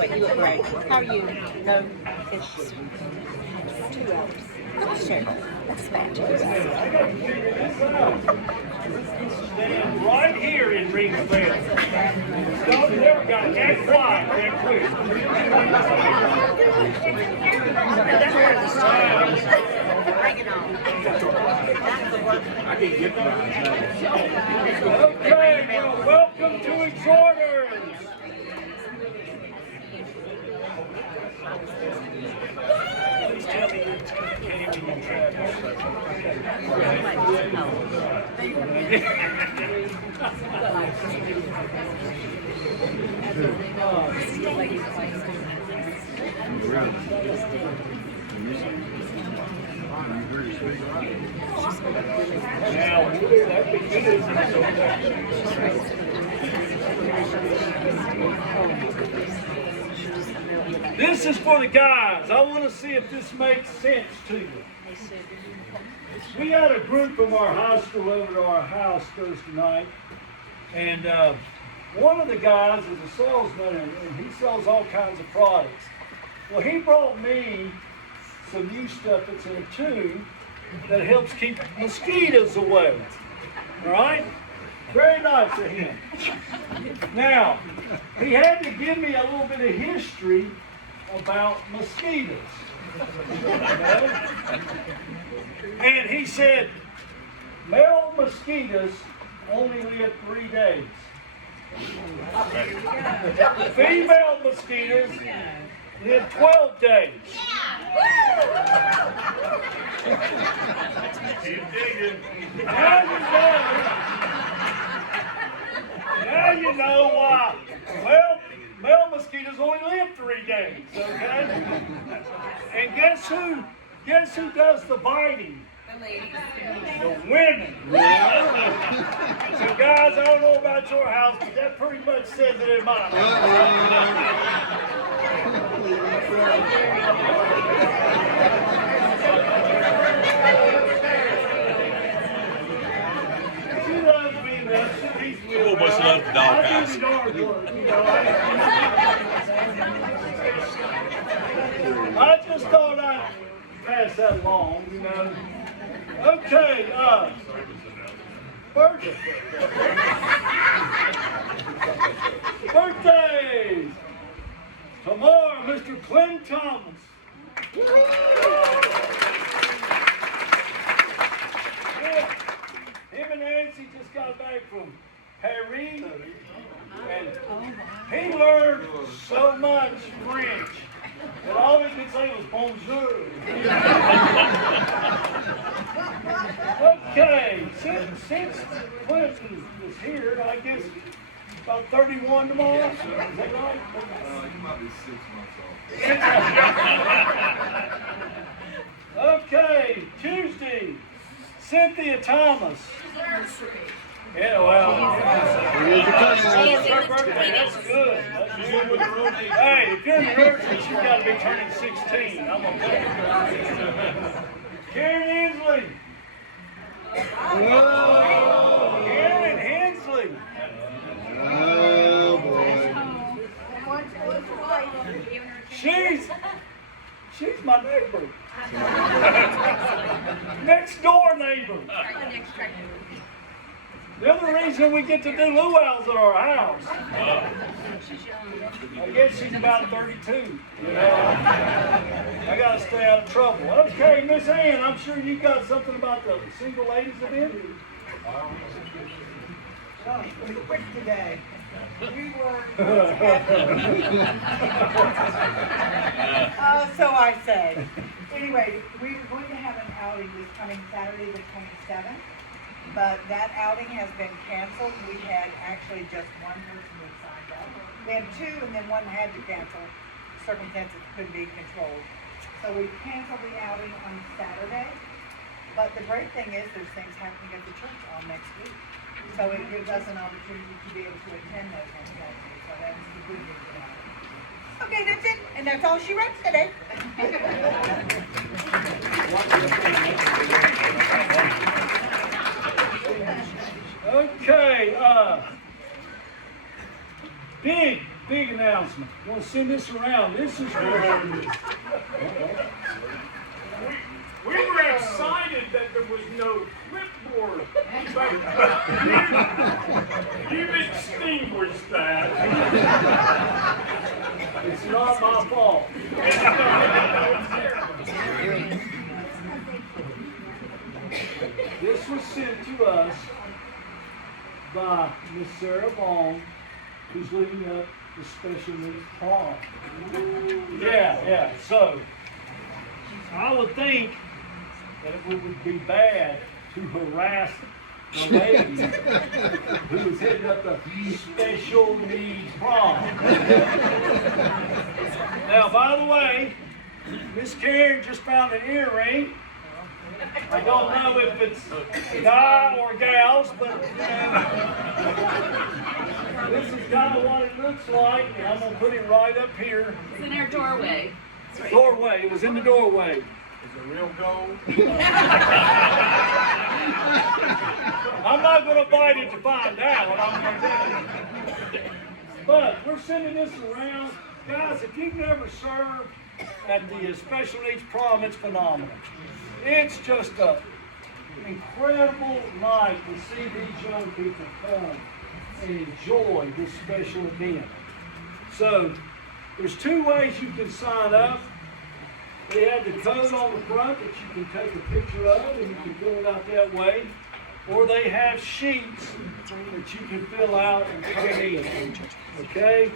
You look great. How are you? No, it's 2 hours. Oh, sure. That's fat. Stand right here in Ringsville. Don't never got that quiet that quick. Bring it on. I can't get mine. Okay, well, welcome to Exhorters. Please tell me you came in your travel. Now, that'd be good, isn't it? This is for the guys. I want to see if this makes sense to you. We had a group from our high school over to our house Thursday night, and one of the guys is a salesman, and he sells all kinds of products. Well, he brought me some new stuff that's in a tube that helps keep mosquitoes away. All right? Very nice of him. Now, he had to give me a little bit of history about mosquitoes. Okay? And he said, male mosquitoes only live 3 days. Female mosquitoes live 12 days. Now you know why. Well, male mosquitoes only live 3 days, okay? And guess who does the biting? The women. So guys, I don't know about your house, but that pretty much says it in mine. She loves me enough. She keeps me around. Much love to doghouse. I just thought I'd pass that along, you know. Okay, birthdays. Tomorrow, Mr. Clint Thomas. Yeah, him and Nancy just got back from Paris, and he learned so much French that all he could say was bonjour. Okay, since Clinton is here, I guess about 31 tomorrow. Is that right? You might be 6 months old. Okay, Tuesday, Cynthia Thomas. Yeah, well, that's good. That's good. Hey, if you're in the nursery, she's got to be turning 16. I'm okay. Karen Hensley. Karen Hensley. Oh boy. She's my neighbor. Next door neighbor. The other reason we get to do luau's at our house. I guess she's about 32. You know, I gotta stay out of trouble. Okay, Miss Ann, I'm sure you got something about the single ladies event. Oh, it was quick today. We were so I say. Anyway, we were going to have an outing this coming Saturday the 27th, but that outing has been canceled. We had actually just one person who signed up. We had two, and then one had to cancel. Circumstances couldn't be controlled. So we canceled the outing on Saturday. But the great thing is there's things happening at the church all next week. So it gives us an opportunity to be able to attend those next week. So that's the good news about it. Okay, that's it. And that's all she writes today. Okay, big big announcement. I'm going to send this around. This is where We were excited that there was no clipboard, but you've extinguished that. it's not my fault. This was sent to us by Miss Sarah Vaughn, who's leading up the special needs prom. Yeah. So I would think that it would be bad to harass the lady who is heading up the special needs prom. Now, by the way, Miss Karen just found an earring. I don't know if it's guy or gals, but this is kind of what it looks like, and I'm going to put it right up here. It's in our doorway. Doorway. It was in the doorway. Is it real gold? I'm not going to bite it to find out. I'm going to tell you. But we're sending this around. Guys, if you've never served at the special needs prom, it's phenomenal. It's just an incredible night to see these young people come and enjoy this special event. So, there's two ways you can sign up. They have the code on the front that you can take a picture of and you can fill it out that way. Or they have sheets that you can fill out and turn in. Okay?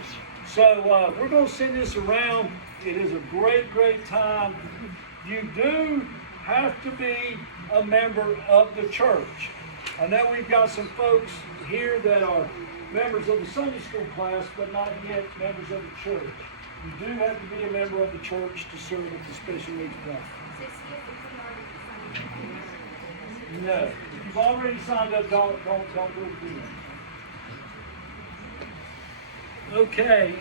So we're going to send this around. It is a great, great time. You do have to be a member of the church. I know we've got some folks here that are members of the Sunday school class, but not yet members of the church. You do have to be a member of the church to serve at the special needs class. No. If you've already signed up, don't do it again. Okay.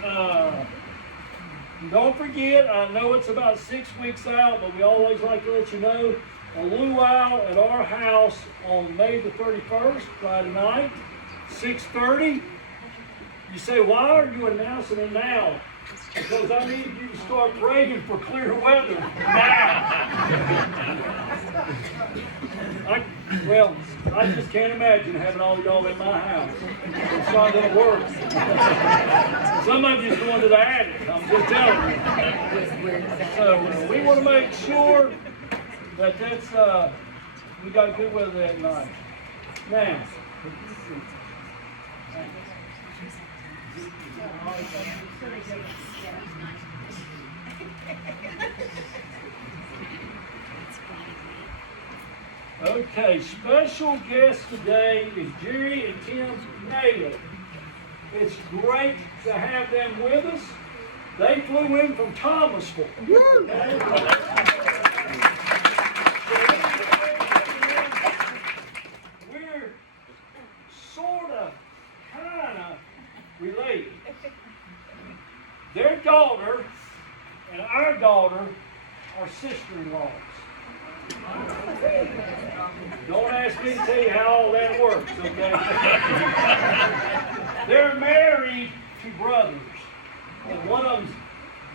Don't forget, I know it's about 6 weeks out, but we always like to let you know, a luau at our house on May the 31st, Friday night, 6:30. You say, why are you announcing it now? Because I need you to start praying for clear weather now. I just can't imagine having all y'all in my house. It's not going to work. Some of you's going to the attic, I'm just telling you. So we want to make sure that we got good weather that night. Now, okay, special guest today is Jerry and Tim Naylor. It's great to have them with us. They flew in from Thomasville. We're sort of, kind of related. Their daughter and our daughter are sister-in-laws. Don't ask me to tell you how all that works, okay? They're married to brothers. And one of them's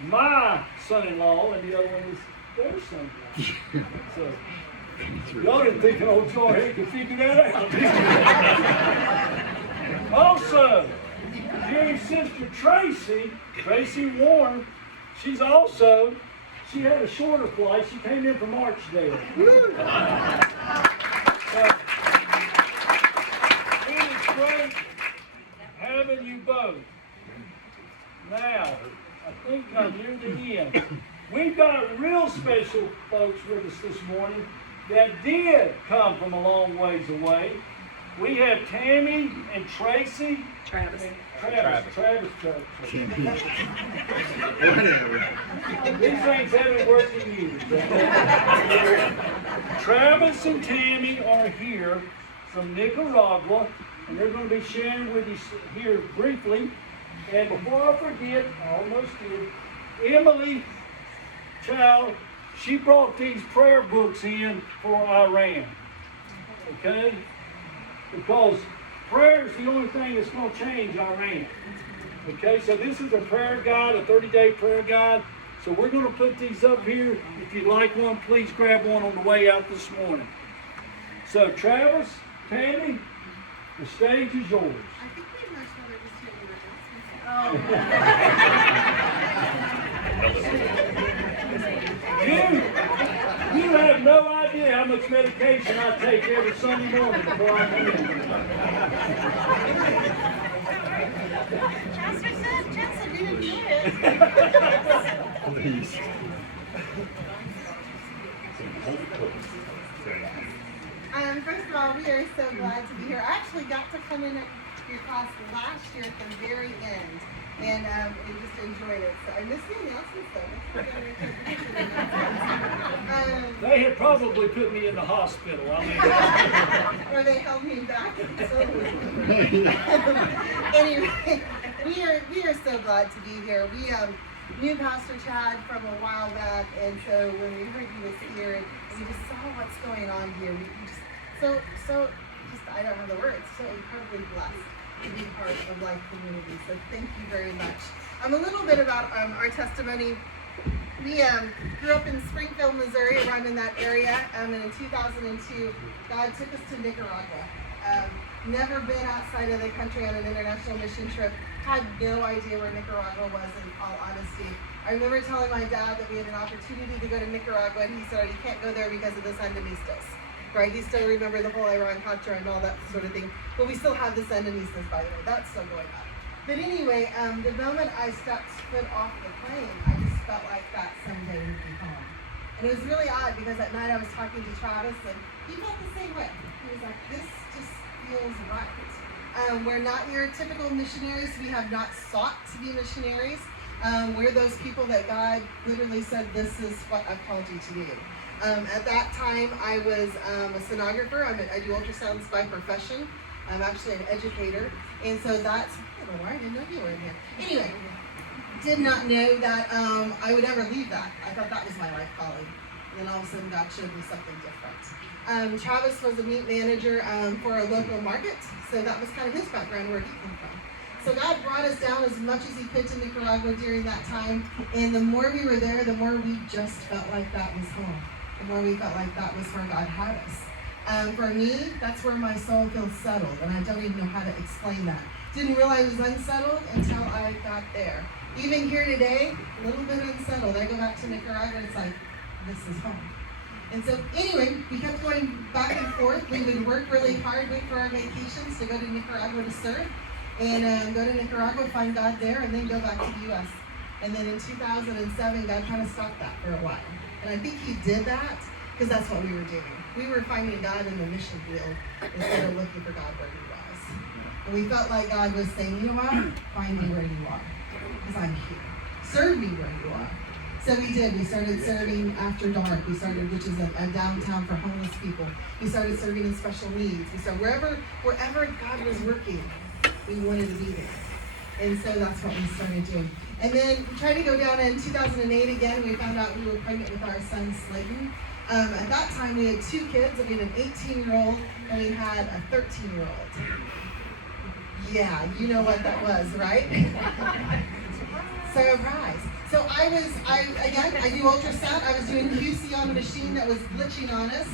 my son-in-law, and the other one is their son-in-law. So, y'all didn't think old Jorge could figure that out. Also, Jerry's sister Tracy Warren, she had a shorter flight. She came in from Archdale. It is great having you both. Now, I think I'm near the end. We've got real special folks with us this morning that did come from a long ways away. We have Tammy and Tracy. Travis. Travis. These things haven't worked in years. Travis and Tammy are here from Nicaragua, and they're going to be sharing with you here briefly. And before I forget, I almost did, Emily Chow, she brought these prayer books in for Iran. Okay? Because prayer is the only thing that's going to change Iran. Okay, so this is a prayer guide, a 30-day prayer guide. So we're going to put these up here. If you'd like one, please grab one on the way out this morning. So Travis, Tammy, the stage is yours. I think we'd much rather just hear your announcements. You have no idea how much medication I take every Sunday morning before I come in. Chester said, Chester didn't do it. Please. First of all, we are so glad to be here. I actually got to come in your class last year at the very end, and we just enjoyed it. So I missed the announcements though. They had probably put me in the hospital. I mean, Or they held me back. Anyway, we are so glad to be here. We knew Pastor Chad from a while back, and so when we heard he was here, and we just saw what's going on here, we just I don't have the words, so incredibly blessed to be part of Life Community. So thank you very much. A little bit about our testimony. We grew up in Springfield, Missouri, around in that area, and in 2002, God took us to Nicaragua. Never been outside of the country on an international mission trip. Had no idea where Nicaragua was, in all honesty. I remember telling my dad that we had an opportunity to go to Nicaragua, and he said, "You can't go there because of the Sandinistas." Right? He still remembered the whole Iran-Contra and all that sort of thing. But we still have the Sandinistas, by the way. That's still going on. But anyway, the moment I stepped foot off the plane, I just felt like that someday would be home. And it was really odd because that night I was talking to Travis, and he felt the same way. He was like, "This just feels right." We're not your typical missionaries. We have not sought to be missionaries. We're those people that God literally said, "This is what I've called you to do." At that time, I was a sonographer. I do ultrasounds by profession. I'm actually an educator. And so that's, I don't know why I didn't know you were in here. Anyway, did not know that I would ever leave that. I thought that was my life calling. And then all of a sudden, God showed me something different. Travis was a meat manager for a local market. So that was kind of his background, where he came from. So God brought us down as much as he could to Nicaragua during that time. And the more we were there, the more we just felt like that was home. The more we felt like that was where God had us. For me, that's where my soul feels settled, and I don't even know how to explain that. Didn't realize it was unsettled until I got there. Even here today, a little bit unsettled. I go back to Nicaragua, it's like, this is home. And so anyway, we kept going back and forth. We would work really hard, wait for our vacations to go to Nicaragua to serve, and go to Nicaragua, find God there, and then go back to the U.S. And then in 2007, God kind of stopped that for a while. And I think he did that because that's what we were doing. We were finding God in the mission field instead of looking for God where he was. And we felt like God was saying, "You know what? Find me where you are, because I'm here. Serve me where you are." So we did. We started serving after dark. We started, which is a downtown for homeless people. We started serving in special needs. We started wherever God was working, we wanted to be there. And so that's what we started doing. And then we tried to go down in 2008 again. We found out we were pregnant with our son, Slayton. At that time, we had two kids. We had an 18-year-old and we had a 13-year-old. Yeah, you know what that was, right? Surprise. So I do ultrasound. I was doing QC on a machine that was glitching on us.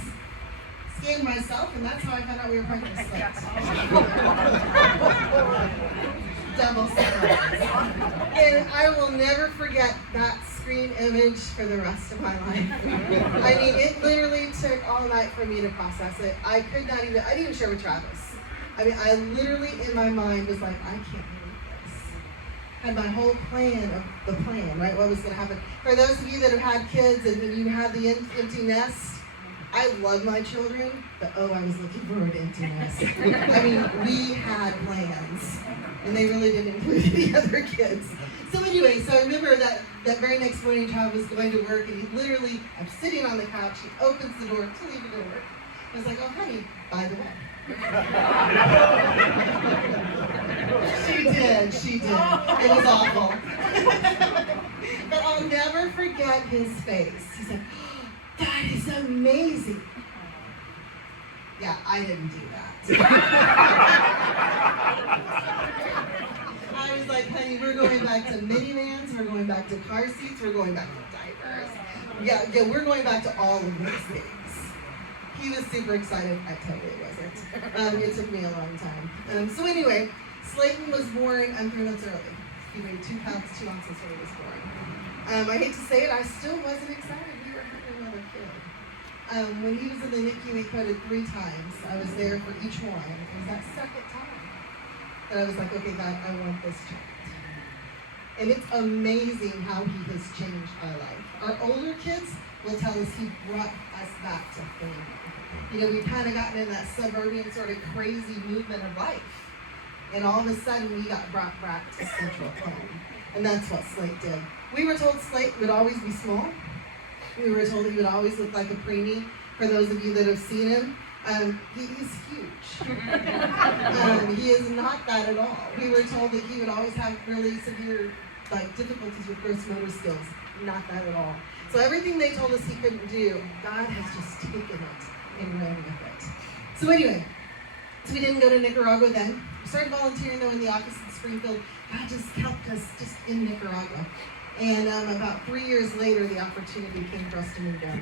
Scanned myself, and that's how I found out we were pregnant with Slayton. Double surprise. And I will never forget that screen image for the rest of my life. I mean, it literally took all night for me to process it. I didn't even share with Travis. I mean, I literally, in my mind, was like, I can't believe this. Had my whole plan of the plan, right? What was going to happen. For those of you that have had kids and you have the empty nest, I love my children, but I was looking forward to empty nest. I mean, we had plans. And they really didn't include any other kids. So anyway, so I remember that very next morning, Travis was going to work, and he literally, I'm sitting on the couch, he opens the door to leave to go to work. I was like, "Oh, honey, by the way." She did. It was awful. But I'll never forget his face. He said, "Oh, that is amazing." Yeah, I didn't do that. I I was like, honey, we're going back to minivans, we're going back to car seats, we're going back to diapers. Yeah, we're going back to all of those things. He was super excited. I totally wasn't. It took me a long time. So anyway, Slayton was born 3 months early. He weighed 2 pounds, 2 ounces when he was born. I hate to say it, I still wasn't excited we were having another kid. When he was in the NICU, we coded 3 times. I was there for each one. It was that second time that I was like, okay, God, I want this child. And it's amazing how he has changed our life. Our older kids will tell us he brought us back to family. You know, we've kind of gotten in that suburban sort of crazy movement of life. And all of a sudden, we got brought back to central home. And that's what Slate did. We were told Slate would always be small. We were told he would always look like a preemie. For those of you that have seen him, he's huge. He is not that at all. We were told that he would always have really severe difficulties with gross motor skills. Not that at all. So everything they told us he couldn't do, God has just taken it and ran with it. So anyway, we didn't go to Nicaragua then. We started volunteering though in the office in Springfield. God just helped us just in Nicaragua. And about 3 years later, the opportunity came for us to move down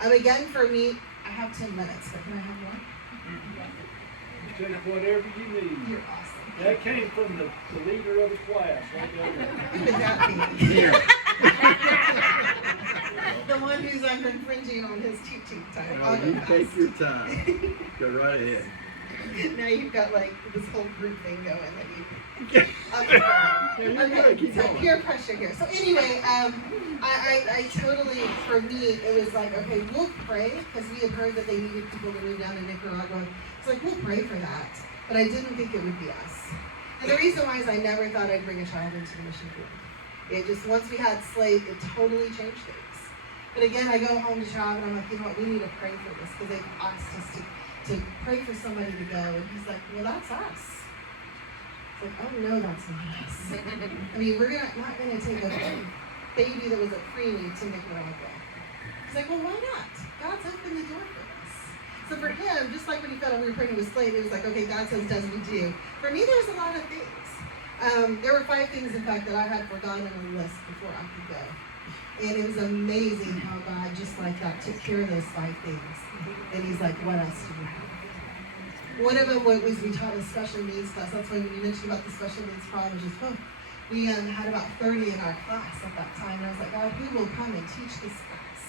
there. Again, for me, I have 10 minutes, but can I have more? Take whatever you need. You're awesome. That came from the leader of the class right there. Who would that be? Here. The one who's infringing on his cheat time. Well, you take your time. Go right ahead. Now you've got this whole group thing going that you. Keep So going. peer pressure here. So anyway, I totally, for me, it was like, okay, we'll pray because we had heard that they needed people to move down to Nicaragua. It's like, we'll pray for that. But I didn't think it would be us. And the reason why is I never thought I'd bring a child into the mission group. It just, once we had Slate, it totally changed things. But again, I go home to Trav and I'm like, you know what, we need to pray for this because they've asked us to pray for somebody to go. And he's like, well, that's us. It's like, oh no, that's not us. I mean, we're not gonna take a baby that was a preemie to Nicaragua. He's like, well, why not? God's opened the door for us. So for him, just like when he felt like we were pregnant with Slade, it was like, okay, God says does we do. For me, there was a lot of things. There were 5 things, in fact, that I had forgotten on the list before I could go. And it was amazing how God, just like that, took care of those 5 things. And he's like, what else do you have? One of them was we taught a special needs class. That's why when you mentioned about the special needs problems, we had about 30 in our class at that time. And I was like, God, who will come and teach this class?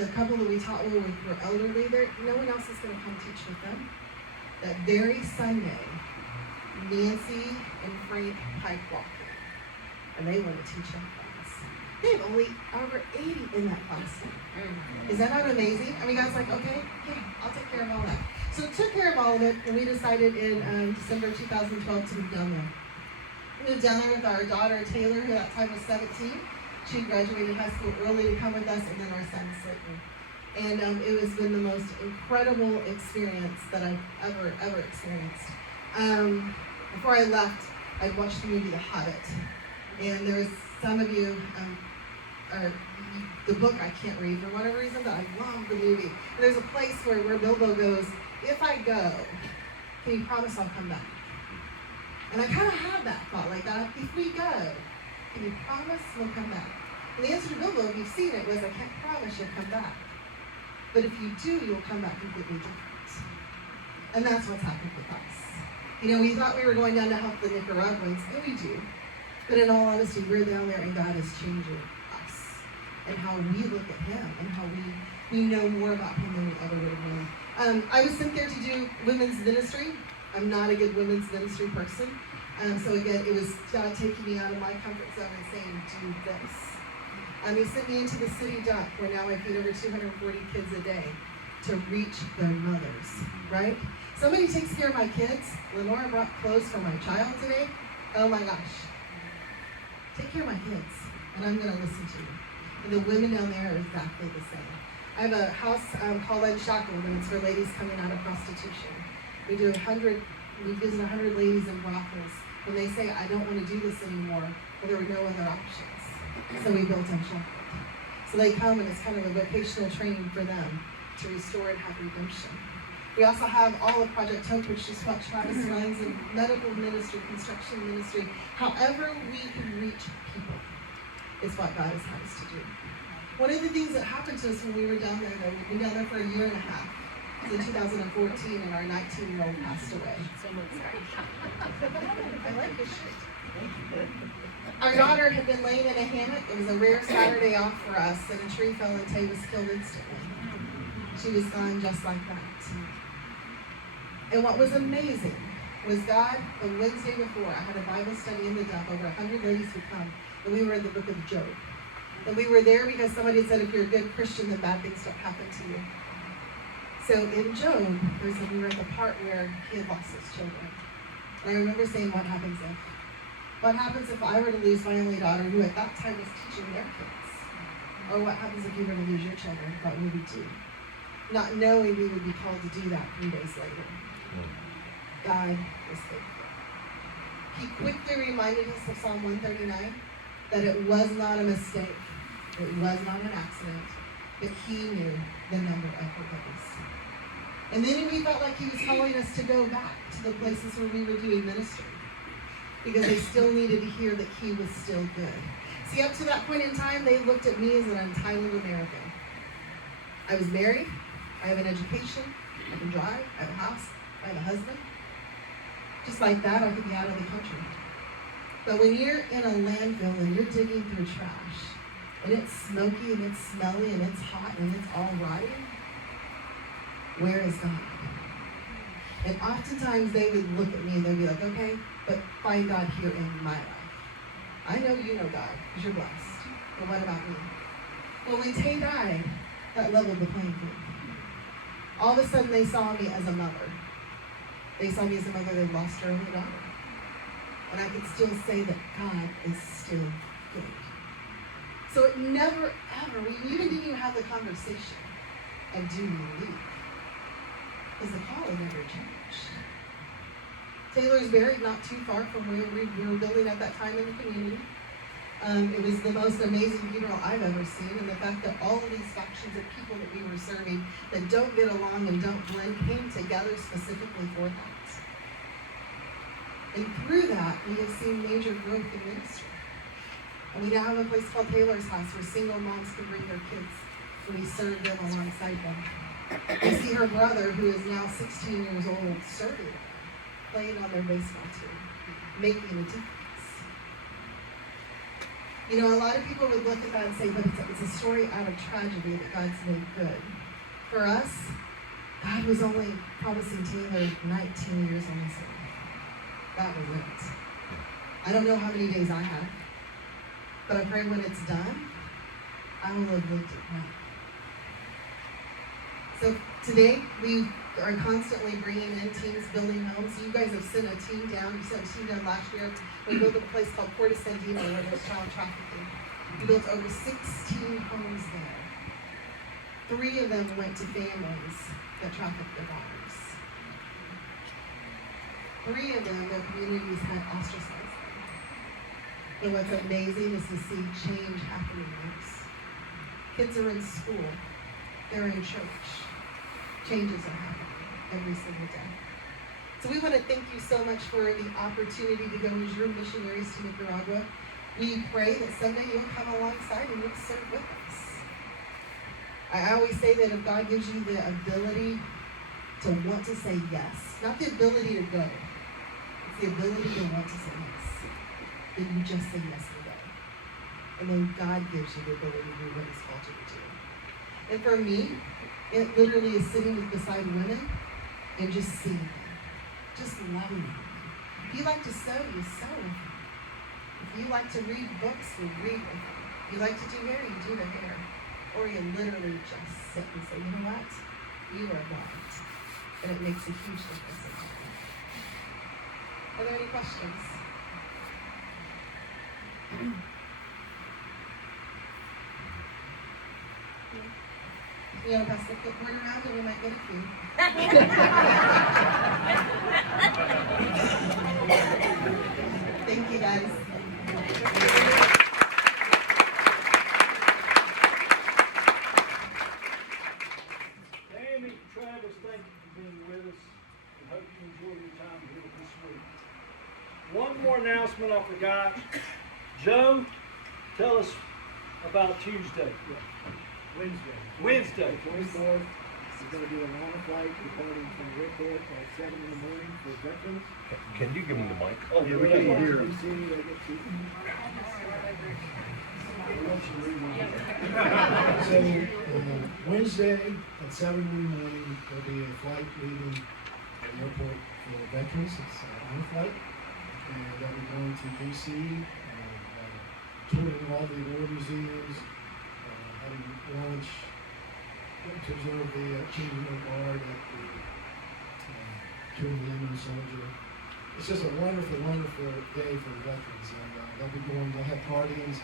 The couple that we taught were elderly. No one else is going to come teach with them. That very Sunday, Nancy and Frank Pike walked in, and they want to teach that class. They have only over 80 in that class. Is that not amazing? I mean, God's like, okay, yeah, I'll take care of all that. So took care of all of it, and we decided in December 2012 to move down there. We moved down there with our daughter Taylor, who at that time was 17. She graduated high school early to come with us, and then our son Slayton. And it has been the most incredible experience that I've ever experienced. Before I left, I'd watched the movie The Hobbit, and there was some of you, the book I can't read for whatever reason, but I love the movie. And there's a place where Bilbo goes, if I go, can you promise I'll come back? And I kind of had that thought, like, God, if we go, can you promise we'll come back? And the answer to Bilbo, if you've seen it, was I can't promise you'll come back. But if you do, you'll come back completely different. And that's what's happened with us. You know, we thought we were going down to help the Nicaraguans, and we do. But in all honesty, we're down there and God is changing us. And how we look at him and how we know more about him than we ever would have known. I was sent there to do women's ministry. I'm not a good women's ministry person. So again, it was God taking me out of my comfort zone and saying, do this. He sent me into the city dump where now I feed over 240 kids a day to reach their mothers, right? Somebody takes care of my kids. Lenora brought clothes for my child today. Oh my gosh. Take care of my kids, and I'm going to listen to you. And the women down there are exactly the same. I have a house called Unshackled, and it's for ladies coming out of prostitution. We visit 100 ladies in brothels. When they say, I don't want to do this anymore, well, there were no other options. So we built Unshackled. So they come, and it's kind of a vocational training for them to restore and have redemption. We also have all of Project Hope, which is what Travis runs, and medical ministry, construction ministry. However we can reach people is what God has had us to do. One of the things that happened to us when we were down there, though, we've been down there for a year and a half. It was in 2014, and our 19-year-old passed away. I like this shit. Our daughter had been laying in a hammock. It was a rare Saturday off for us, and a tree fell and Tay was killed instantly. She was gone just like that. And what was amazing was God, the Wednesday before, I had a Bible study in the dump. Over 100 ladies would come, and we were in the book of Job. And we were there because somebody had said, if you're a good Christian, then bad things don't happen to you. So in Job, we were at the part where he had lost his children. And I remember saying, what happens if? What happens if I were to lose my only daughter, who at that time was teaching their kids? Or what happens if you were to lose your children? What would we do? Not knowing we would be called to do that 3 days later. God is faithful. He quickly reminded us of Psalm 139, that it was not a mistake. It was not an accident. But he knew the number of her days. And then we felt like he was calling us to go back to the places where we were doing ministry, because they still needed to hear that he was still good. See, up to that point in time, they looked at me as an entitled American. I was married. I have an education. I can drive. I have a house. I have a husband. Just like that, I could be out of the country. But when you're in a landfill and you're digging through trash, and it's smoky and it's smelly and it's hot and it's all rotting, where is God? And oftentimes they would look at me and they'd be like, okay, but find God here in my life. I know you know God, because you're blessed. But what about me? Well, when Tay died, that leveled the playing field. All of a sudden they saw me as a mother. They saw me as a mother that lost her only daughter. And I could still say that God is still good. So it never, ever, we even didn't even have the conversation of do we leave? Because the call had never changed. Taylor's buried not too far from where we were building at that time in the community. It was the most amazing funeral I've ever seen, and the fact that all of these factions of people that we were serving that don't get along and don't blend came together specifically for that. And through that, we have seen major growth in ministry. And we now have a place called Taylor's House where single moms can bring their kids, and we serve them alongside them. We see her brother, who is now 16 years old, serving them, playing on their baseball team, making a difference. You know, a lot of people would look at that and say, but it's a story out of tragedy that God's made good. For us, God was only promising Taylor 19 years on this earth. That was it. I don't know how many days I have, but I pray when it's done, I will have lived it right. So today, we are constantly bringing in teams, building homes. You guys have sent a team down. You sent a team down last year. We built a place called Port of Sandino where there's child trafficking. We built over 16 homes there. 3 of them went to families that trafficked their daughters. 3 of them, their communities had ostracized them. And what's amazing is to see change happening in this. Kids are in school. They're in church. Changes are happening every single day. So we want to thank you so much for the opportunity to go as your missionaries to Nicaragua. We pray that someday you'll come alongside and you'll serve with us. I always say that if God gives you the ability to want to say yes, not the ability to go, it's the ability to want to say yes, then you just say yes and go. And then God gives you the ability to do what He's called you to do. And for me, it literally is sitting beside women and just seeing them, just loving them. If you like to sew, you sew with them. If you like to read books, you read with them. If you like to do hair, you do the hair. Or you literally just sit and say, you know what? You are loved. And it makes a huge difference in my life. Are there any questions? You know, pass the clipboard around and we might get a few. Thank you, guys. Amy, Travis, thank you for being with us. more announcement I forgot. Joe, tell us about Tuesday. Wednesday. The 24th, we're going to do an honor flight departing from the airport at 7 in the morning for veterans. Can you give me the mic? Oh, Yeah, we can't hear. DC, they get to. So, Wednesday at 7 in the morning, there'll be a flight leaving the airport for veterans. It's an honor flight. And they'll be going to DC, touring all the war museums, having lunch, to observe the Kingdom of Guard at the Tomb of the Unknown Soldier. It's just a wonderful, wonderful day for the veterans, and they'll have guardians.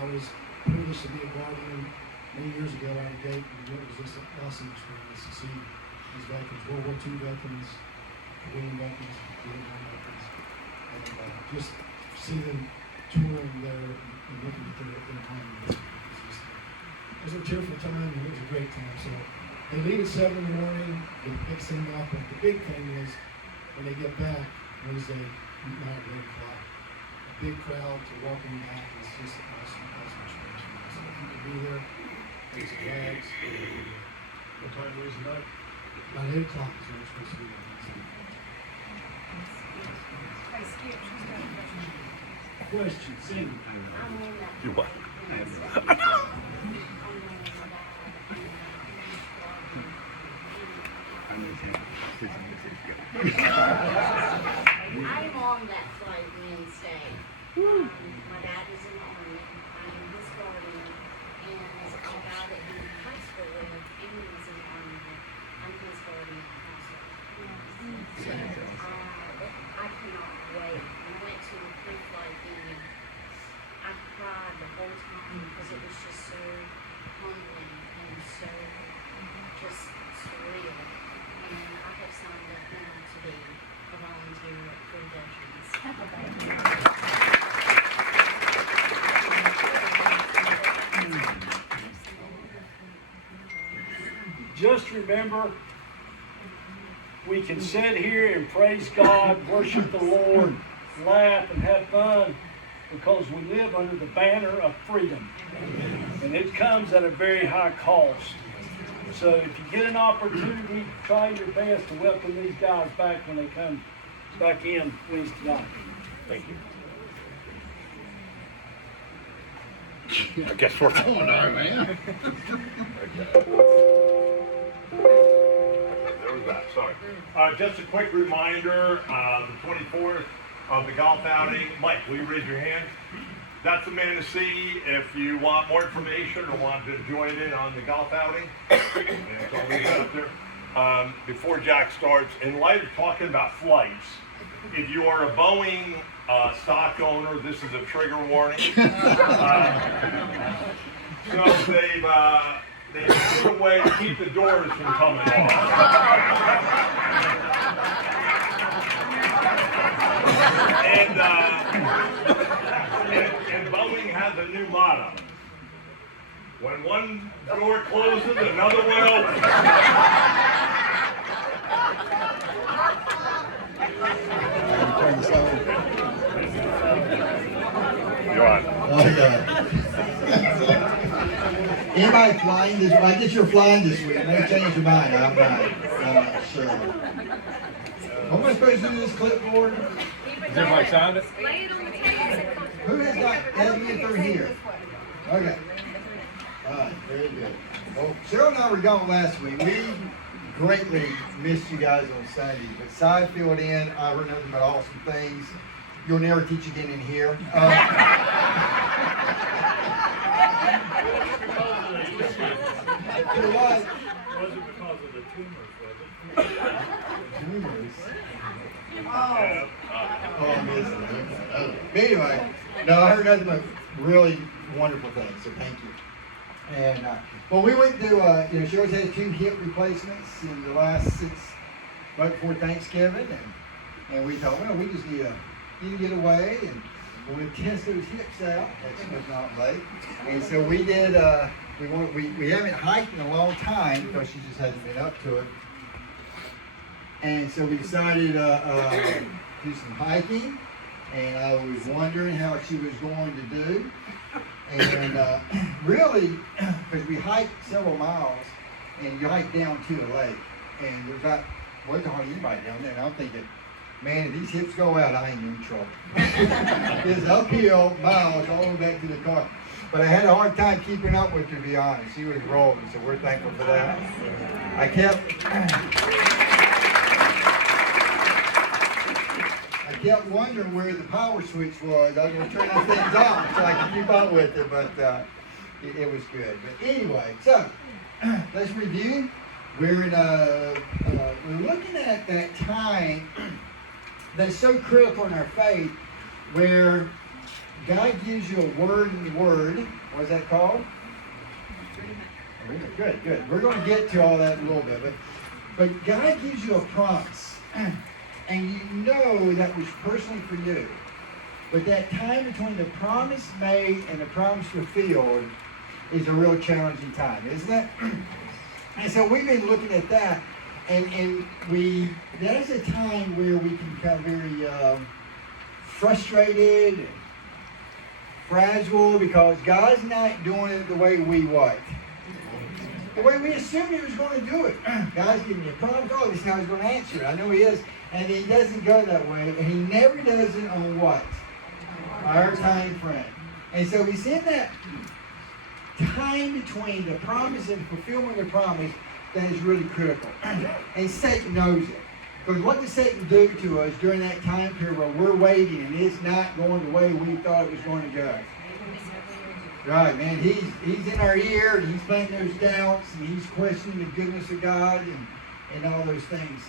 I was privileged to be a guardian many years ago out of the gate, and it was just an awesome experience to see these veterans, World War II veterans, Korean veterans, Vietnam veterans, and just see them touring there and looking at their monuments. It was a cheerful time, and it was a great time. So they leave at 7 in the morning, it picks them up, but the big thing is when they get back Wednesday night at 8 o'clock, a big crowd to welcome them back. It's just an awesome experience. So if you can be there, take some bags. What time is the night? About 8 o'clock is when we're supposed to be there. Questions? You what? I'm on that flight Wednesday. My dad is in the Army. I'm his guardian. And as a guy that he went to high school with, and he was in the Army, I'm his guardian also. So I cannot wait. I went to a pre-flight meeting. I cried the whole time because it was just so humbling and so just surreal. And I have signed up now to be a volunteer for veterans. Just remember, we can sit here and praise God, worship the Lord, laugh and have fun because we live under the banner of freedom. And it comes at a very high cost. So if you get an opportunity, try your best to welcome these guys back when they come back in Wednesday night. Thank you. I guess we're Come on now, man. There was that, sorry. Just a quick reminder, the 24th of the golf outing. Mike, will you raise your hand? That's the man to see if you want more information or want to join in on the golf outing. And it's always out there. Before Jack starts, in light of talking about flights, if you are a Boeing stock owner, this is a trigger warning. So they've put a way to keep the doors from coming off. And Boeing has a new motto. When one door closes, another one opens. You're on. Anybody flying this week? I guess you're flying this week. May change your mind. I'm not sure. What am I supposed to do with this clipboard? Has everybody signed it? Who has got Edmund through here? Okay. Alright, very good. Well, Cheryl and I were gone last week. We greatly missed you guys on Sunday, but Side filled in. I heard nothing but awesome things. You'll never teach again in here. You know what? Was it because of the tumors, was it? Tumors. Oh, listen. Okay. But anyway, no, I heard nothing but really wonderful things, so thank you. And well, we went to, Cheryl's had 2 hip replacements in the last 6, right before Thanksgiving, and we thought, well, we just need to get away, and we're going to test those hips out. That's not late. And so we did, we haven't hiked in a long time because she just hasn't been up to it. And so we decided to do some hiking, and I was wondering how she was going to do. And really, because we hiked several miles, and you hike down to the lake, and there's not, wasn't hardly anybody down there, and I'm thinking, man, if these hips go out, I ain't in trouble. It's uphill miles all the way back to the car. But I had a hard time keeping up with her, to be honest. She was rolling, so we're thankful for that. I kept wondering where the power switch was. I was going to turn those things off so I could keep up with it, but it was good. But anyway, so let's review. We're looking at that time that's so critical in our faith, where God gives you a word in the Word. What is that called? Good. We're going to get to all that in a little bit, but God gives you a promise. And you know that was personally for you. But that time between the promise made and the promise fulfilled is a real challenging time, isn't it? And so we've been looking at that, and that is a time where we can become very frustrated and fragile because God's not doing it the way we want. The way we assumed He was going to do it. God's giving you a promise. Oh, this is how He's going to answer it. I know He is. And He doesn't go that way. And He never does it on what? Our time frame. And so He's in that time between the promise and the fulfillment of the promise that is really critical. And Satan knows it. Because what does Satan do to us during that time period where we're waiting and it's not going the way we thought it was going to go? Right, man. He's in our ear, and he's planting those doubts, and he's questioning the goodness of God and all those things.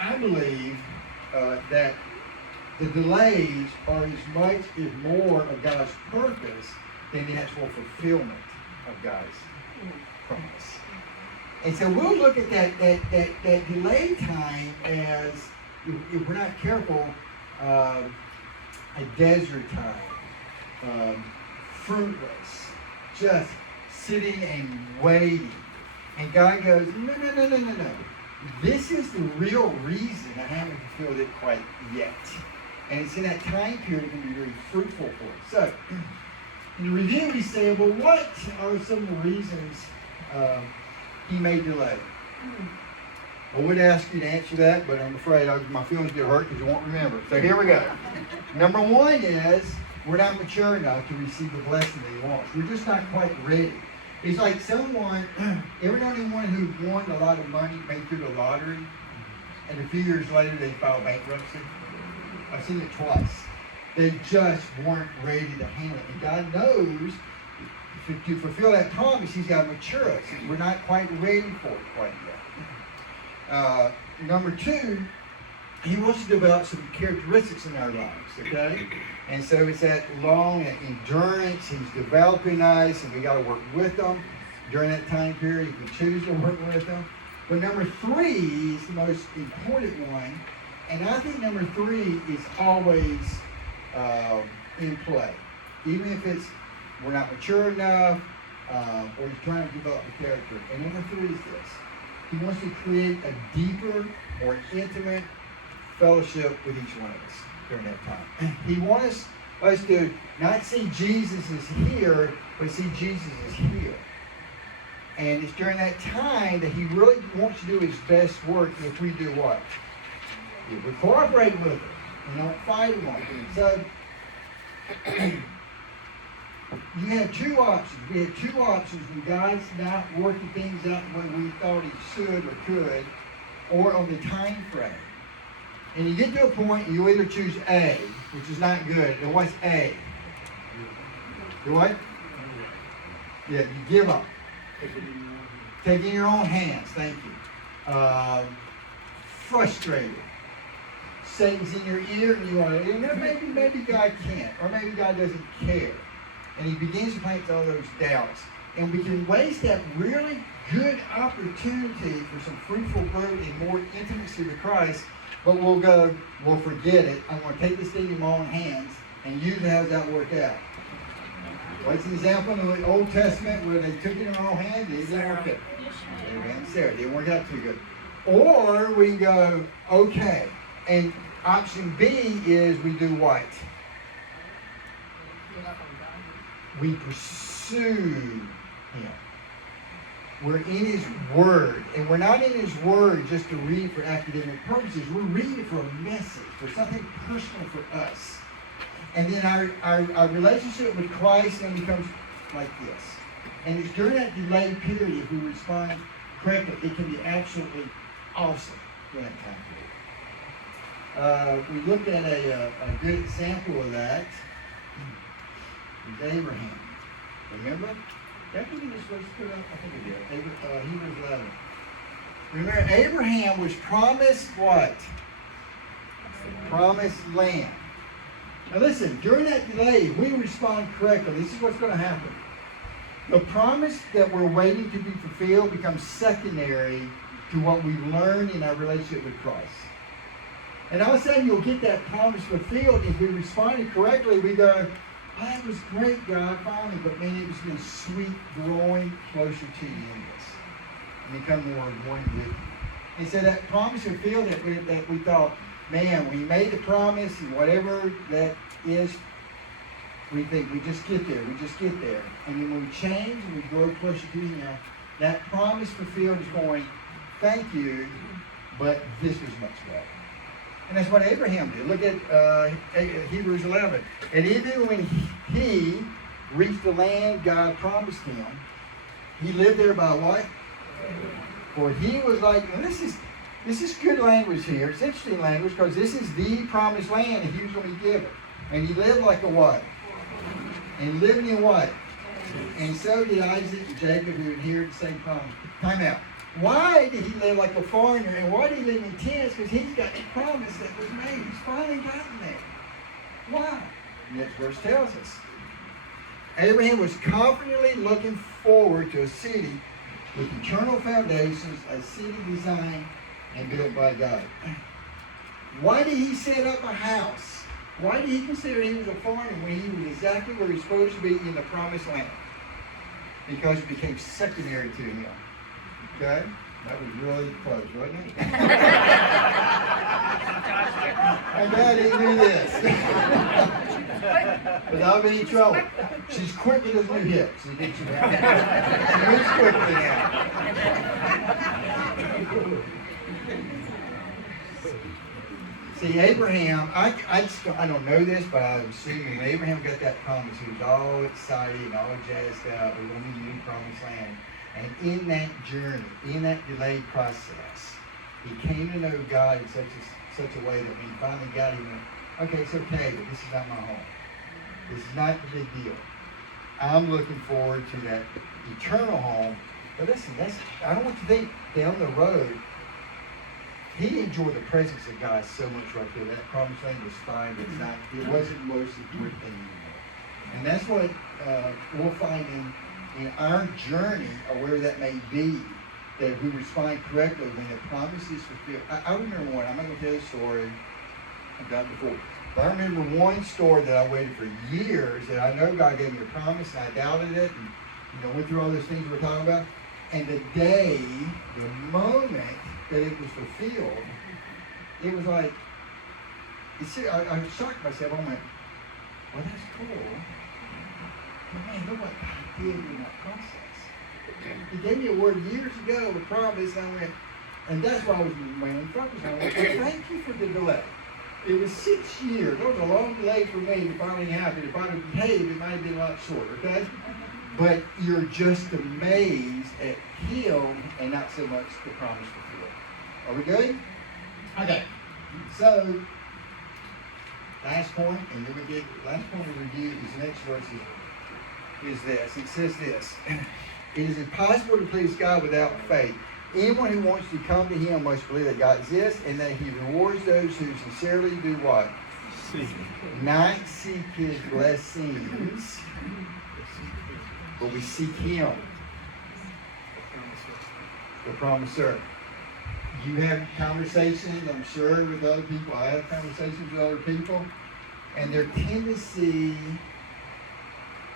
I believe that the delays are as much, if more, of God's purpose than the actual fulfillment of God's promise. And so we'll look at that delay time as, if we're not careful, a desert time. Fruitless, just sitting and waiting. And God goes, no. This is the real reason I haven't fulfilled it quite yet. And it's in that time period it can be very fruitful for us. So, in the review, we say, well, what are some of the reasons He may delay? I would ask you to answer that, but I'm afraid my feelings get hurt because you won't remember. So here we go. Number one is, we're not mature enough to receive the blessing that He wants. We're just not quite ready. It's like someone, ever know anyone who won a lot of money, made through the lottery, and a few years later they filed bankruptcy? I've seen it twice. They just weren't ready to handle it. And God knows to fulfill that promise, He's got to mature us. We're not quite ready for it quite yet. Number two, He wants to develop some characteristics in our lives, okay? And so it's that long endurance. He's developing us, and we got to work with them during that time period. You can choose to work with them. But number three is the most important one, and I think number three is always in play, even if we're not mature enough, or He's trying to develop the character. And number three is this: He wants to create a deeper, more intimate fellowship with each one of us during that time. He wants us to not see Jesus as here, but see Jesus as here. And it's during that time that He really wants to do His best work if we do what? If we cooperate with Him and don't fight Him on things. So, you have two options. We have two options when God's not working things out the way we thought He should or could, or on the time frame. And you get to a point, you either choose A, which is not good. And what's A? You what? Yeah, you give up. Take it in your own hands. Thank you. Frustrated. Satan's in your ear, and you want to, maybe God can't, or maybe God doesn't care. And He begins to plant all those doubts. And we can waste that really good opportunity for some fruitful growth and more intimacy with Christ. But we'll forget it. I'm going to take this thing in my own hands, and usually how does that work out? What's an example in the Old Testament where they took it in their own hands? It didn't work out. Amen. Sarah, didn't work out too good. Or we go, okay. And Option B is we do what? We pursue Him. We're in His Word. And we're not in His Word just to read for academic purposes. We're reading for a message, for something personal for us. And then our relationship with Christ then becomes like this. And it's during that delayed period, if we respond correctly, it can be absolutely awesome during that time period. We looked at a good example of that. It was Abraham. Remember? Did I give you this verse put up? I think I did. Hebrews 11. Remember, Abraham was promised what? Promised land. Now listen, during that delay, if we respond correctly, this is what's going to happen. The promise that we're waiting to be fulfilled becomes secondary to what we learn in our relationship with Christ. And all of a sudden, you'll get that promise fulfilled. If we responded correctly, we go, oh, that was great, God, finally. But man, it was been sweet, growing closer to you in this. And become more one with you. And so that promise fulfilled that we thought, man, we made the promise, and whatever that is, we think we just get there, And then when we change and we grow closer to Him, that promise fulfilled is going, thank you, but this was much better. And that's what Abraham did. Look at Hebrews 11. And even when he reached the land God promised him, he lived there by what? For he was like, and this is good language here. It's interesting language because this is the promised land that he was going to be given. And he lived like a what? And living in what? And so did Isaac and Jacob, who inherited the same promise. Time out. Why did he live like a foreigner? And why did he live in tents? Because he's got the promise that was made. He's finally gotten there. Why? The next verse tells us. Abraham was confidently looking forward to a city with eternal foundations, a city designed and built by God. Why did he set up a house? Why did he consider he was a foreigner when he was exactly where he's supposed to be in the promised land? Because it became secondary to him. Okay? That was really close, wasn't it? I'm glad he knew this. But I'll be in trouble. She's quick with those new hips. She moves quickly now. See, Abraham, I don't know this, but I'm assuming when Abraham got that promise, he was all excited and all jazzed up. We're going to be in the promised land. And in that journey, in that delayed process, he came to know God in such a way that when he finally got him, okay, it's okay, but this is not my home. This is not the big deal. I'm looking forward to that eternal home. But listen, I don't want you to think down the road, he enjoyed the presence of God so much right there. That promised land was fine, but it wasn't the most important thing anymore. And that's what we'll find in our journey, or where that may be, that if we respond correctly when the promise is fulfilled. I remember one, I'm not going to tell you a story I've done before, but I remember one story that I waited for years, that I know God gave me a promise, and I doubted it, and went through all those things we're talking about, and the moment that it was fulfilled, it was like, I shocked myself. I went, well, that's cool. But man, look what God did in that process. He gave me a word years ago, a promise, and I went, and that's why I was mainly focused on. I went, well, thank you for the delay. It was 6 years. That was a long delay for me to finally happen. If I'd have behaved, it might have been a lot shorter, okay? But you're just amazed at Him and not so much the promise fulfilled. Are we good? Okay. So, last point, and then we get last point of review is the next verse is this. It says this. It is impossible to please God without faith. Anyone who wants to come to Him must believe that God exists and that He rewards those who sincerely do what? Seek. Not seek His blessings, but we seek Him, the promiser. You have conversations, I'm sure, with other people. I have conversations with other people, and their tendency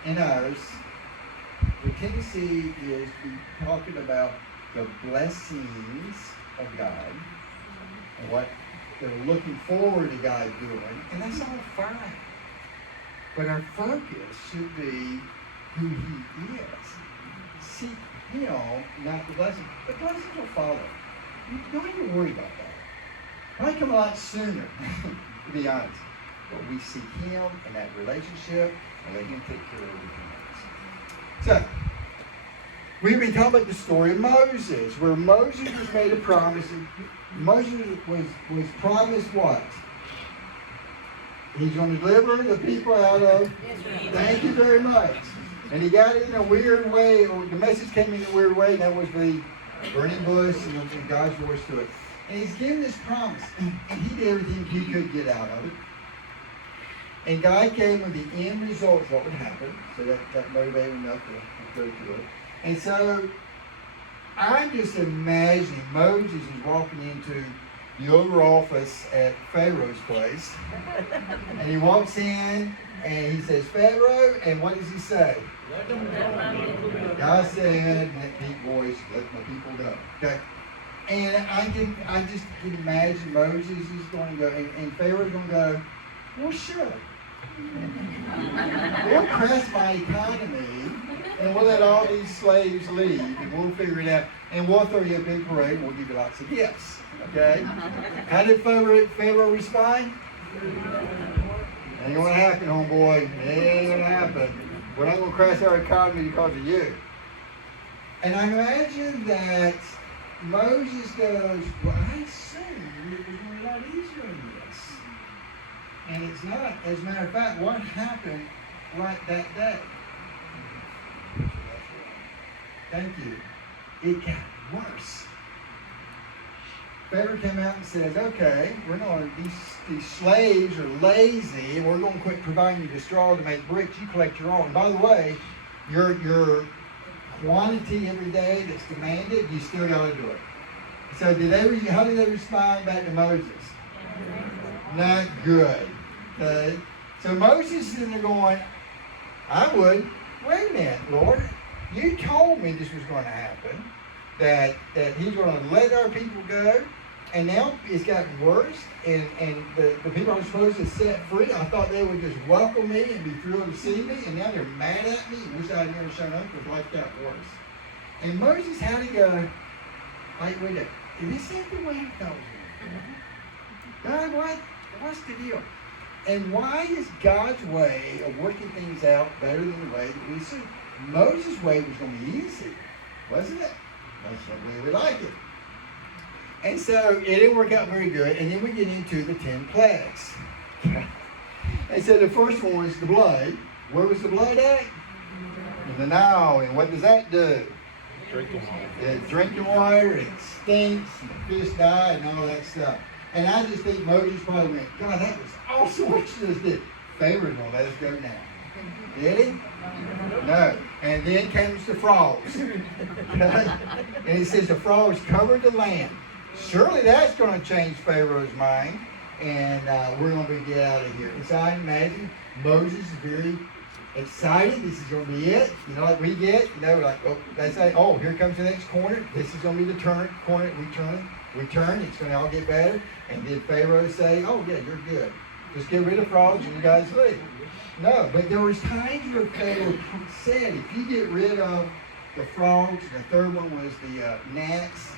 and ours, the tendency is to be talking about the blessings of God and what they're looking forward to God doing, and that's all fine. But our focus should be who He is. Seek Him, not the blessing. The blessings will follow. You don't even worry about that. It might come a lot sooner, to be honest. But we seek Him and that relationship and let Him take care of everything else. So, we've been talking about the story of Moses, where Moses was made a promise. Moses was promised what? He's going to deliver the people out of. Thank you very much. And he got it in a weird way, or the message came in a weird way, and that was the burning bush and God's voice to it. And he's given this promise, and he did everything he could get out of it. And God came with the end result of what would happen, so that motivated enough to go through it. And so, I'm just imagining Moses is walking into the Oval Office at Pharaoh's place, and he walks in, and he says, Pharaoh, and what does he say? God said in that deep voice, let my people go. Okay. And I just can imagine Moses is going to go, and Pharaoh's going to go, well, sure. We'll crash my economy, and we'll let all these slaves leave, and we'll figure it out, and we'll throw you a big parade, and we'll give you lots of gifts. Okay? How did Pharaoh respond? Ain't gonna happen, homeboy. Ain't gonna happen. We're not gonna crash our economy because of you. And I imagine that Moses goes, well, I assumed it was going to be a lot easier than this. And it's not. As a matter of fact, what happened right that day? Thank you. It got worse. Pharaoh came out and says, okay, we're going to, these slaves are lazy, and we're going to quit providing you the straw to make bricks. You collect your own. And by the way, your quantity every day that's demanded, you still got to do it. So how did they respond back to Moses? Not good. Okay? So Moses is in there going, I would, wait a minute, Lord, you told me this was going to happen, that he's going to let our people go, and now it's gotten worse, and the people I'm supposed to set free, I thought they would just welcome me and be thrilled to see me, and now they're mad at me and wish I had never shown up because life got worse. And Moses had to go, wait a minute, this ain't the way I thought it was. God, what's the deal? And why is God's way of working things out better than the way that we see? Moses' way was going to be easy, wasn't it? That's the way we like it. And so it didn't work out very good. And then we get into the 10 plagues. And so the first one was the blood. Where was the blood at? In the Nile. And what does that do? Drinking water. It's drinking water, it stinks, and the fish die, and all that stuff. And I just think Moses probably went, God, that was awesome what you just did. Pharaoh's going to let us go now. Did he? No. And then comes the frogs. And he says the frogs covered the land. Surely that's going to change Pharaoh's mind, and we're going to get out of here. And so I imagine Moses is very excited. This is going to be it. You know, like we get, like, oh, that's like, oh, here comes the next corner. This is going to be the corner. We turn. It's going to all get better. And then Pharaoh say, oh, yeah, you're good. Just get rid of frogs and you guys leave. No, but there was times where Pharaoh said, if you get rid of the frogs, the third one was the gnats,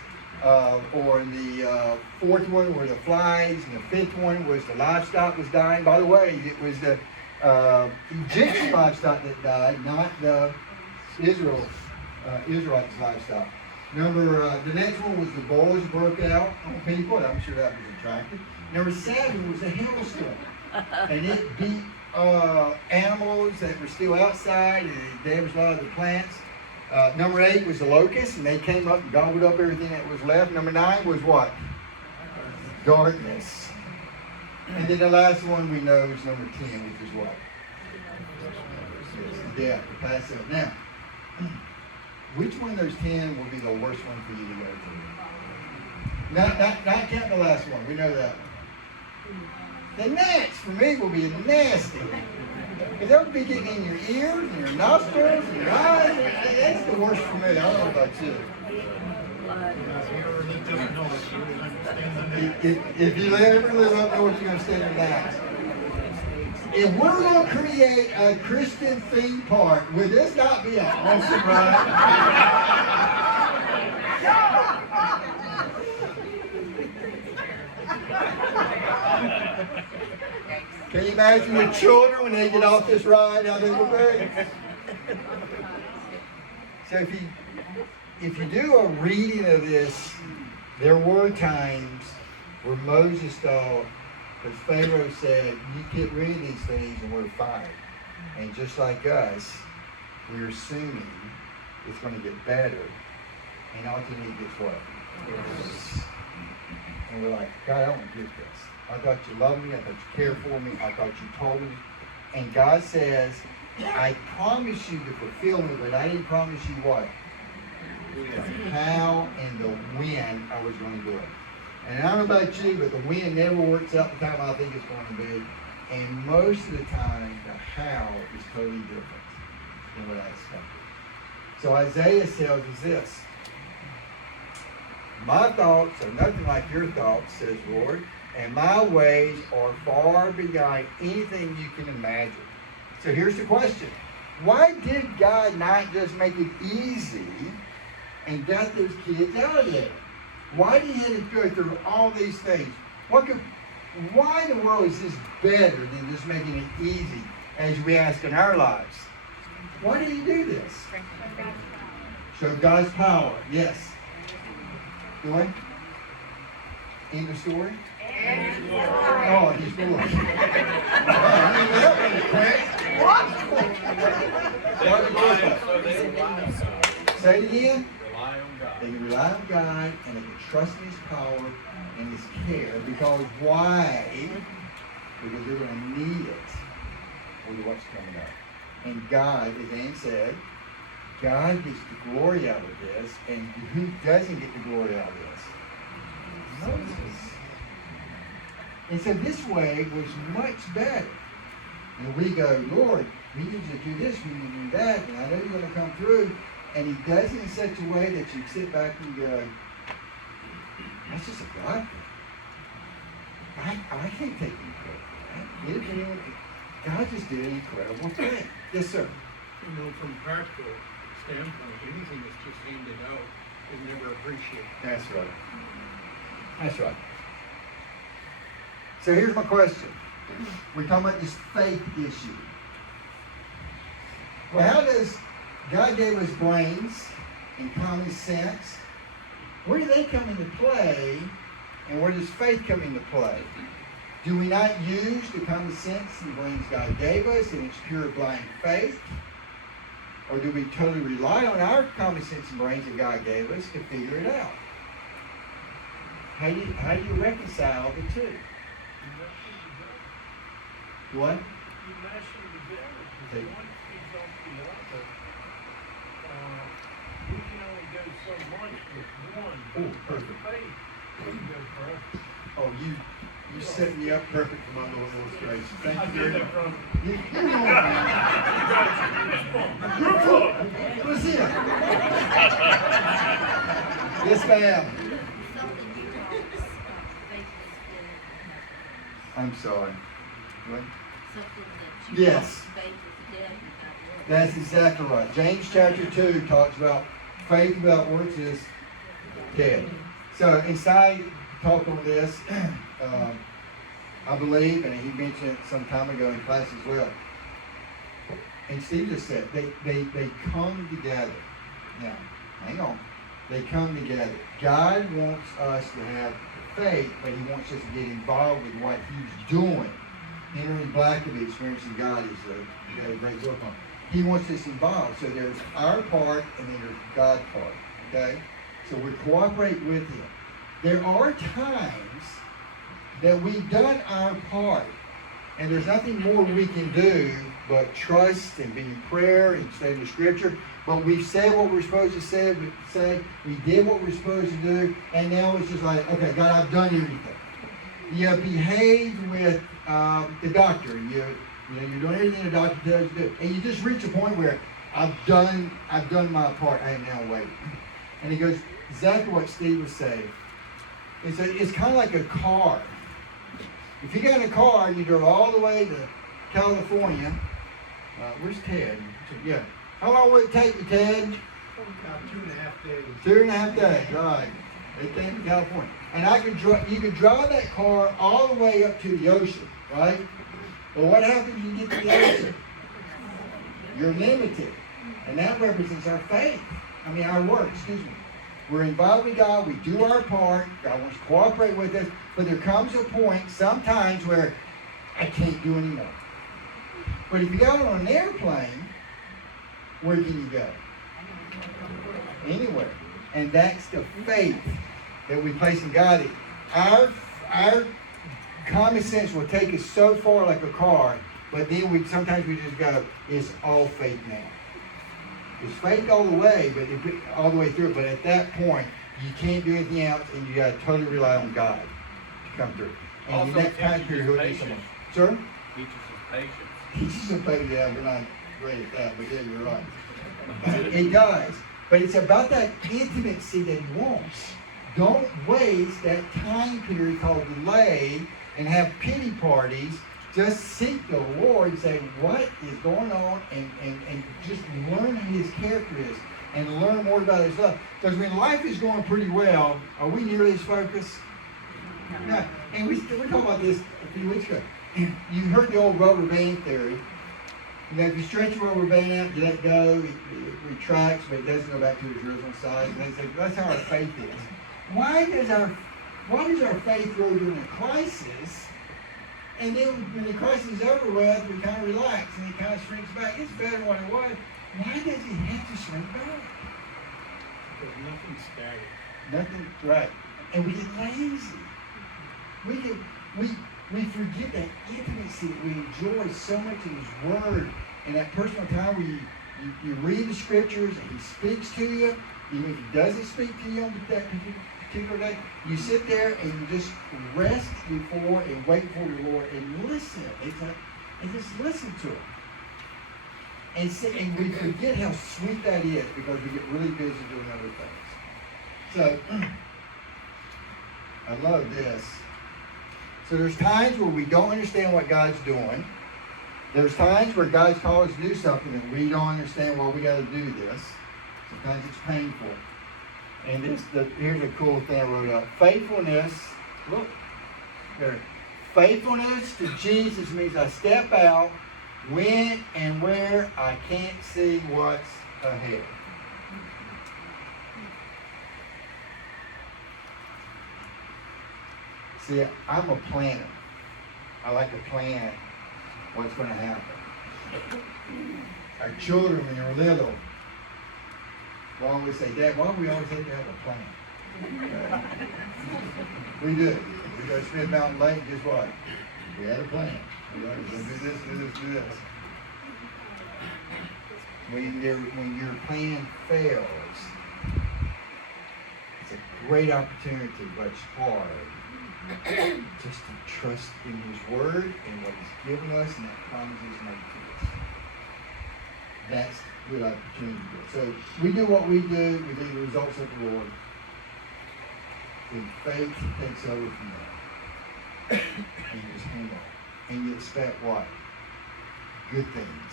or the fourth one were the flies, and the fifth one was the livestock was dying. By the way, it was the Egyptian livestock that died, not the Israelites livestock. The next one was the boils broke out on people, and I'm sure that was attractive. Number 7 was the hailstorm, and it beat animals that were still outside, and it damaged a lot of the plants. Number 8 was the locusts, and they came up and gobbled up everything that was left. Number 9 was what? Darkness. And then the last one we know is number 10, which is what? Death, the Passover. Now, which one of those 10 will be the worst one for you to go through? Not counting the last one. We know that one. The gnats, for me, will be nasty. Because they'll be getting in your ears and your nostrils and your eyes. That's the worst for me. I don't know about you. If you ever live up north, you're going to stand in that. If we're going to create a Christian theme park, would this not be an awesome ride? Can you imagine the children when they get off this ride, how they will be? So if you do a reading of this, there were times where Moses thought, because Pharaoh said, you get rid of these things and we're fired. And just like us, we're assuming it's going to get better. And ultimately it gets what? Worse. And we're like, God, I don't get this. I thought you loved me. I thought you cared for me. I thought you told me. And God says, I promised you to fulfill me, but I didn't promise you what? The how and the when I was going to do it. And I don't know about you, but the when never works out the time I think it's going to be. And most of the time, the how is totally different than what I expected. So Isaiah tells us this. My thoughts are nothing like your thoughts, says Lord, and my ways are far beyond anything you can imagine. So here's the question. Why did God not just make it easy and got those kids out of there? Why did he have to go through all these things? Why in the world is this better than just making it easy as we ask in our lives? Why did he do this? Show God's power. Yes. Go ahead. End of story? Oh, he's full. Say it again. Rely on God. They can rely on God and they can trust in His power and His care. Because why? Because they're going to need it with what's coming up. And God, as Ann said, God gets the glory out of this. And who doesn't get the glory out of this? Moses. And so this way was much better. And we go, Lord, we need to do this, we need to do that, and I know you're going to come through. And He does it in such a way that you sit back and go, that's just a God thing. I can't take any credit for that. God just did an incredible thing. Yes, sir. You know, from a practical standpoint, anything that's just handed out is never appreciated. That's right. That's right. So here's my question. We're talking about this faith issue. Well, how does God gave us brains and common sense? Where do they come into play, and where does faith come into play? Do we not use the common sense and brains God gave us in its pure blind faith? Or do we totally rely on our common sense and brains that God gave us to figure it out? How do you reconcile the two? What? You mash them together because one feeds off the other. We can only go so much with one. Oh, perfect. Faith can go forever. Oh, you set me up perfect for my little illustration. Thank I you did very that much. from You're on. What's here? Yes, ma'am. I'm sorry. What? Yes. That's exactly right. James chapter 2 talks about faith without works is dead. So inside talk on this, I believe, and he mentioned it some time ago in class as well. And Steve just said they come together. Now, hang on. They come together. God wants us to have faith, but He wants us to get involved with what He's doing. Henry Blackaby, Experiencing God, is got a great book on it. He wants us involved. So there's our part and then there's God's part. Okay? So we cooperate with Him. There are times that we've done our part, and there's nothing more we can do but trust and be in prayer and study the Scripture. But we've said what we're supposed to say, we did what we're supposed to do, and now it's just like, okay, God, I've done everything. You behaved with the doctor. You're doing everything the doctor tells you to do, and you just reach a point where I've done my part. I am now waiting. And He goes, exactly what Steve was saying. It's kind of like a car. If you got a car, you drove all the way to California. Where's Ted? Yeah. How long would it take you, Ted? About 2.5 days. 2.5 days, right. They came to California. And you could drive that car all the way up to the ocean, right? But what happens when you get to the ocean? You're limited. And that represents our faith. Our work, excuse me. We're involved with God, we do our part, God wants to cooperate with us, but there comes a point sometimes where I can't do anymore. But if you got on an airplane, where can you go? Anywhere. And that's the faith that we place in God. Our common sense will take us so far like a car, but then sometimes we just go, it's all faith now. It's faith all the way, all the way through it. But at that point, you can't do anything else, and you got to totally rely on God to come through. And Also in that time period, He'll do something. Sir? Teaches us patience. Teaches us patience. Yeah, we're not great at that, but yeah, you're right. It does. But it's about that intimacy that He wants. Don't waste that time period called delay and have pity parties. Just seek the Lord and say, what is going on? And just learn who His character is and learn more about His love. Because when life is going pretty well, are we nearly as focused? No. And we talked about this a few weeks ago. You heard the old rubber band theory. If you stretch a rubber band out, you let go, it retracts, but it doesn't go back to its original size. And they say, that's how our faith is. Why does our faith grow during a crisis? And then when the crisis is over with, we kind of relax and it kind of shrinks back. It's better than what it was. Why does it have to shrink back? Because nothing's static. Nothing, right. And we get lazy. We forget that intimacy that we enjoy so much in His Word and that personal time where you read the Scriptures and He speaks to you. Even if He doesn't speak to you on that particular day, you sit there and you just rest before and wait for the Lord and listen. And just listen to Him. And we forget how sweet that is because we get really busy doing other things. So, I love this. So there's times where we don't understand what God's doing. There's times where God's called us to do something and we don't understand why we got to do this. Sometimes it's painful. And here's a cool thing I wrote out. Faithfulness, look, there. Faithfulness to Jesus means I step out when and where I can't see what's ahead. See, I'm a planner. I like to plan what's going to happen. Our children, when they're little, will always say, Dad, why do we always have to have a plan? We do. We go to Smith Mountain Lake, guess what? We had a plan. We always go do this, do this, do this. When your plan fails, it's a great opportunity, but it's hard. Just to trust in His Word and what He's given us and that promise He's made to us. That's a good opportunity. So we do what we do the results of the Lord. Then faith takes over from that. And you just hang on. And you expect what? Good things.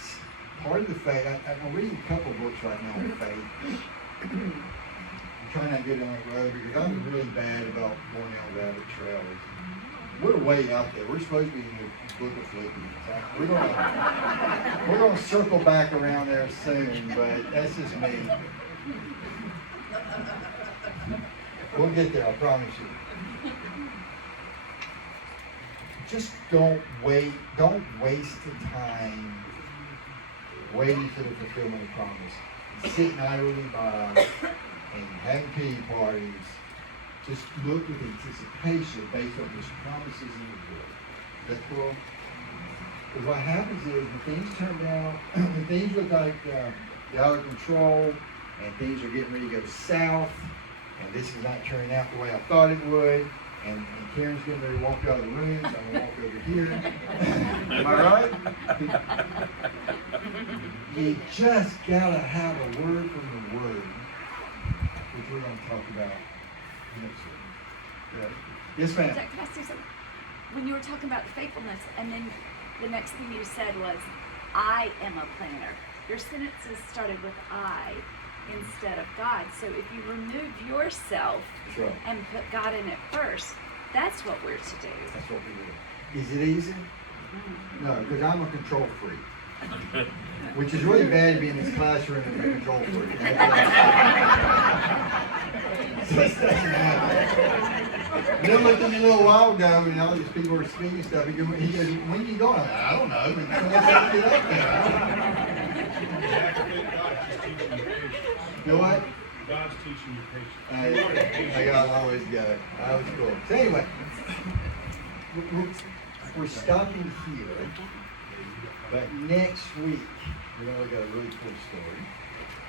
Part of the faith, I'm reading a couple books right now on faith. I'm trying not to get on that road because I'm really bad about going down rabbit trails. We're way out there. We're supposed to be in the book of Philippians. We're going to circle back around there soon, but that's just me. We'll get there, I promise you. Just don't waste the time waiting for the fulfillment of promise. Sitting idly by and having pity parties. Just look with anticipation based on His promises in His Word. Is that cool? Because what happens is when things turn out, when things look like they're out of control and things are getting ready to go south and this is not turning out the way I thought it would, and Karen's getting ready to walk out of the room, so I'm going to walk over here. Am I right? You just got to have a word from the Word, which we're going to talk about Yes, ma'am. Jack, can I say something? When you were talking about faithfulness, and then the next thing you said was, I am a planner. Your sentences started with I instead of God. So if you remove yourself That's right. and put God in it first, that's what we're to do. That's what we do. Is it easy? No, because I'm a control freak. Which is really bad to be in this classroom and be a control freak. Just doesn't happen. Then looked at me a little while ago, and all these people were speaking stuff. He goes, when you going? I don't know. And someone said to get up there. You know what? God's teaching you patience. I gotta always go. That was cool. So anyway, we're stopping here, but next week we're gonna look at a really cool story.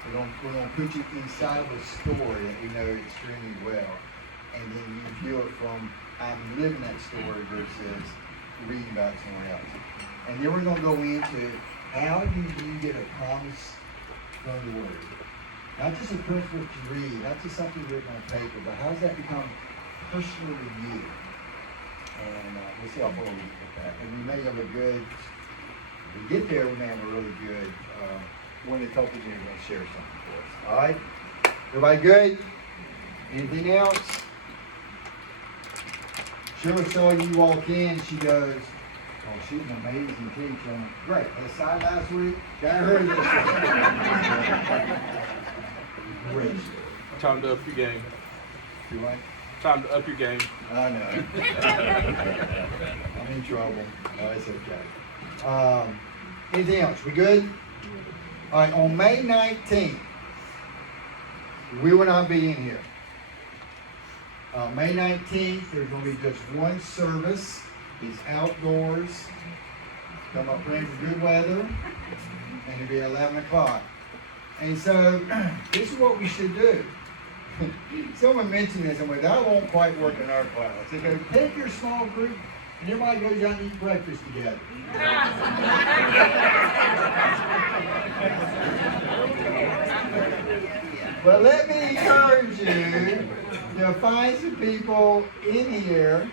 We're gonna put you inside of a story that we know extremely well, and then you view it from I'm living that story versus reading about it somewhere else. And then we're gonna go into how do you get a promise from the Word. Not just a principle to read, not just something written on paper, but how does that become personal with you? And we'll see how far we get with that. And we may have a good, when we get there, we may have a really good, one of the couples here is going to share something for us. All right? Everybody good? Anything else? Cheryl saw you walk in, she goes, oh, she's an amazing teacher. I'm like, great. I decided last week, got her this one. Great. Time to up your game. You what? Time to up your game. I know. I'm in trouble. No, it's okay. Anything else? We good? All right, on May 19th, we will not be in here. May 19th, there's going to be just one service. It's outdoors. Come up praying for good weather. And it'll be at 11 o'clock. And so, this is what we should do. Someone mentioned this, and went, that won't quite work in our class. They go, take your small group, and everybody goes out and eat breakfast together. But let me encourage you to find some people in here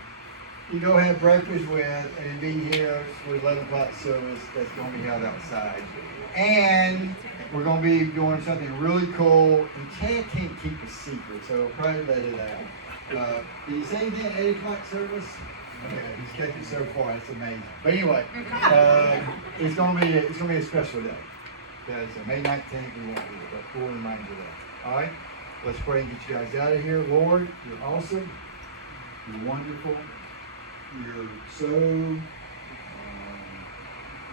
you go have breakfast with and be here for 11 o'clock service that's going to be held outside. And we're going to be doing something really cool. And Chad can't keep a secret, so I'll probably let it out. Did you say anything at 8 o'clock service? Okay, he's kept it so far. That's amazing. But anyway, it's going to be a special day. Okay, so May 19th, we won't be there, but we'll remind you of that. All right? Let's pray and get you guys out of here. Lord, you're awesome. You're wonderful. You're so,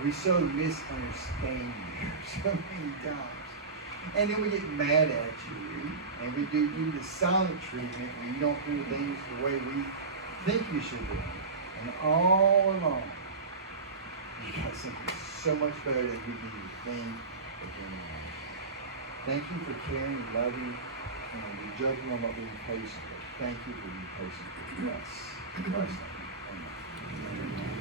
we so misunderstand you so many times. And then we get mad at you, and we do the silent treatment, and you don't do things the way we think you should do. And all along, you got something so much better than we can even think or anyone. Thank you for caring and loving, and we're joking about being patient, but thank you for being patient with us. In Christ's name. Amen.